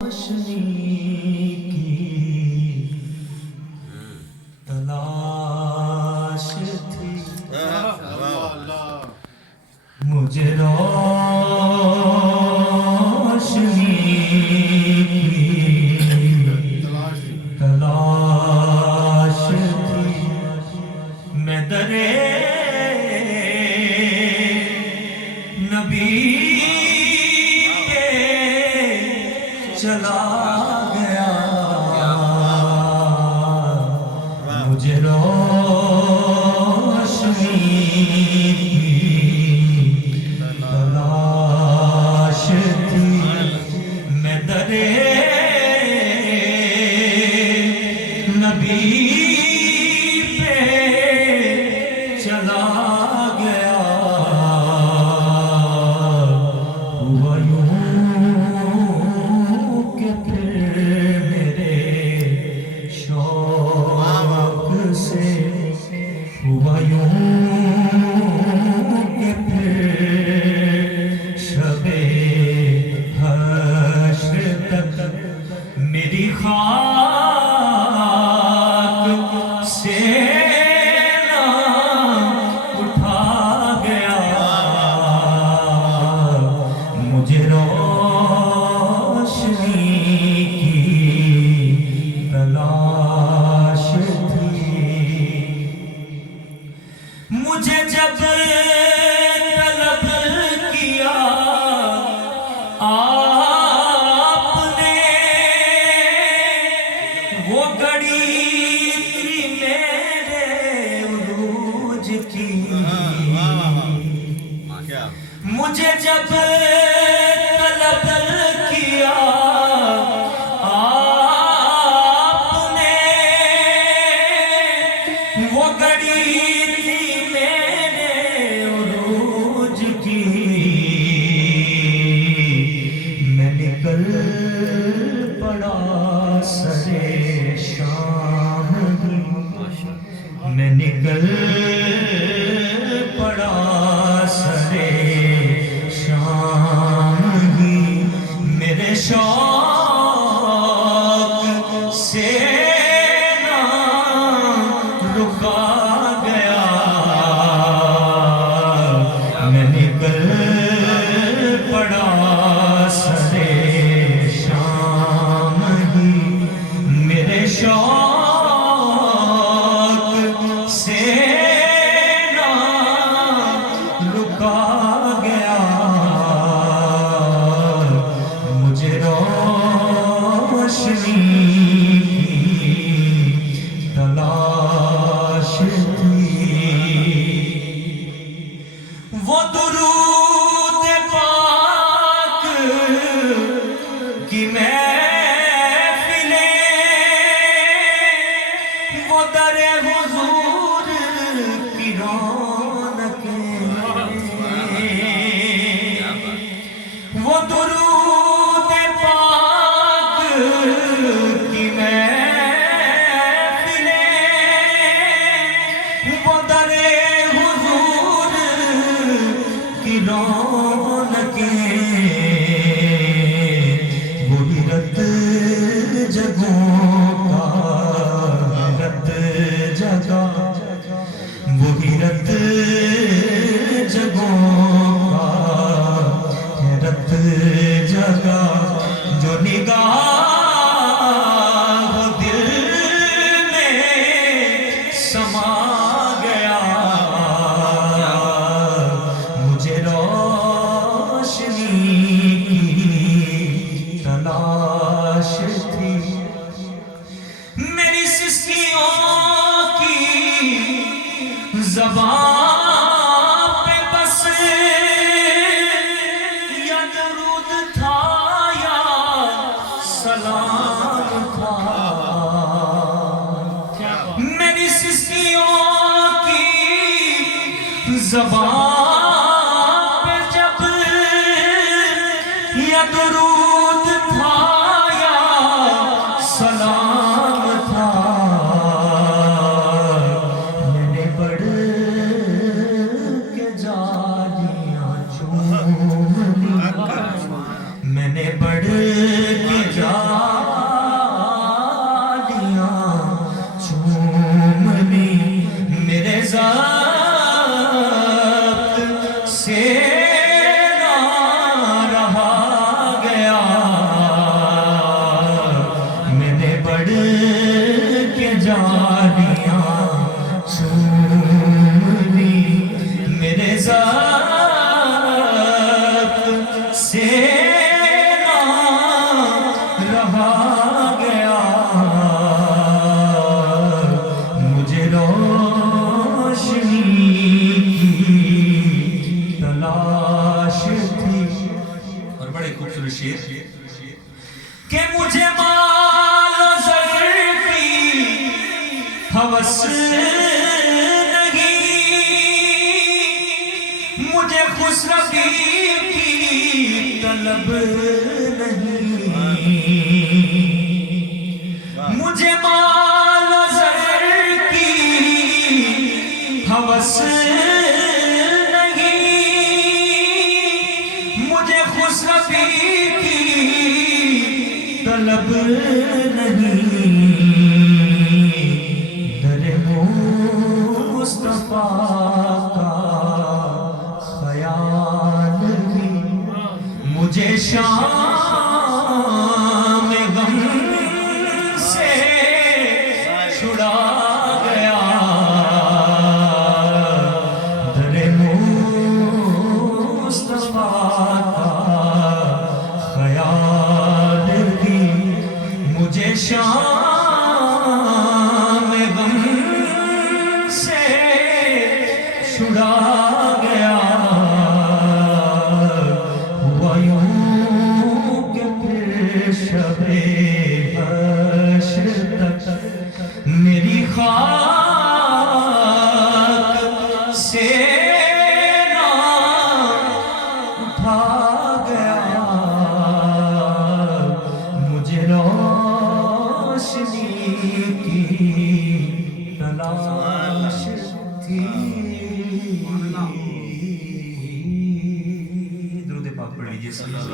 روشنی کی تلاش تھی مجھے روشنی کی تلاش تھی میں درے نبی چلا گیا مجھے روشنی کی تلاش تھی میں درے نبی پہ چلا گیا ہوا یوں کہ پھر میرے شوق سے ہوا یوں کہ پھر شب حشر تک میری خاک سے نام اٹھا گیا مجھے روشنی کی تلاش تھی مجھے جب طلب کیا آپ نے وہ گھڑی تھی میرے عروج کی مجھے جب طلب کیا آپ نے وہ گھڑی تھی میرے عروج کی میں نکل پڑا سرے شام میں نکل پڑا سرے شام ہی میرے شوق سے نہ رکا گیا میں نکل پڑا سرے شام ہی میرے شوق سے نہ رکا گیا مجھے روشنی کی تلاش تھی وہ درود پاک کی محفلیں وہ در حضور کی رونقیں وہ درود پاک کی محفلیں وہ در حضور کی رونقیں وہی رت جگہوں کا رت جگہ وہی رت جگہوں کا رت جگہ جو نگاہ دل میں سما گیا مجھے روشنی کی تلاش تھی میری سسکیوں کی زبان پہ بس یا درود تھا یا سلام تھا میری سسکیوں کی زبان پہ جب یا درود تھا یا سلام تھا میں نے بڑھ کے جالیاں چوم لی میں نے بڑھ کے جالیاں کہ مجھے مال و زر کی ہوس نہیں، مجھے خسروی کی طلب نہیں، مجھے مال و زر کی ہوس نہیں، مجھے خسروی کی طلب نہیں، در مصطفیٰ کا خیال بھی مجھے شام غم سے چھڑا گیا، در مصطفیٰ کا خیال بھی مجھے شام غم سے چھڑا گیا، ہوا یوں کہ پھر شب حشر تک میری خاک سے نہ اٹھا گیا، مجھے روشنی کی تلاش تھی۔ درود پاک پڑھ لیجیے۔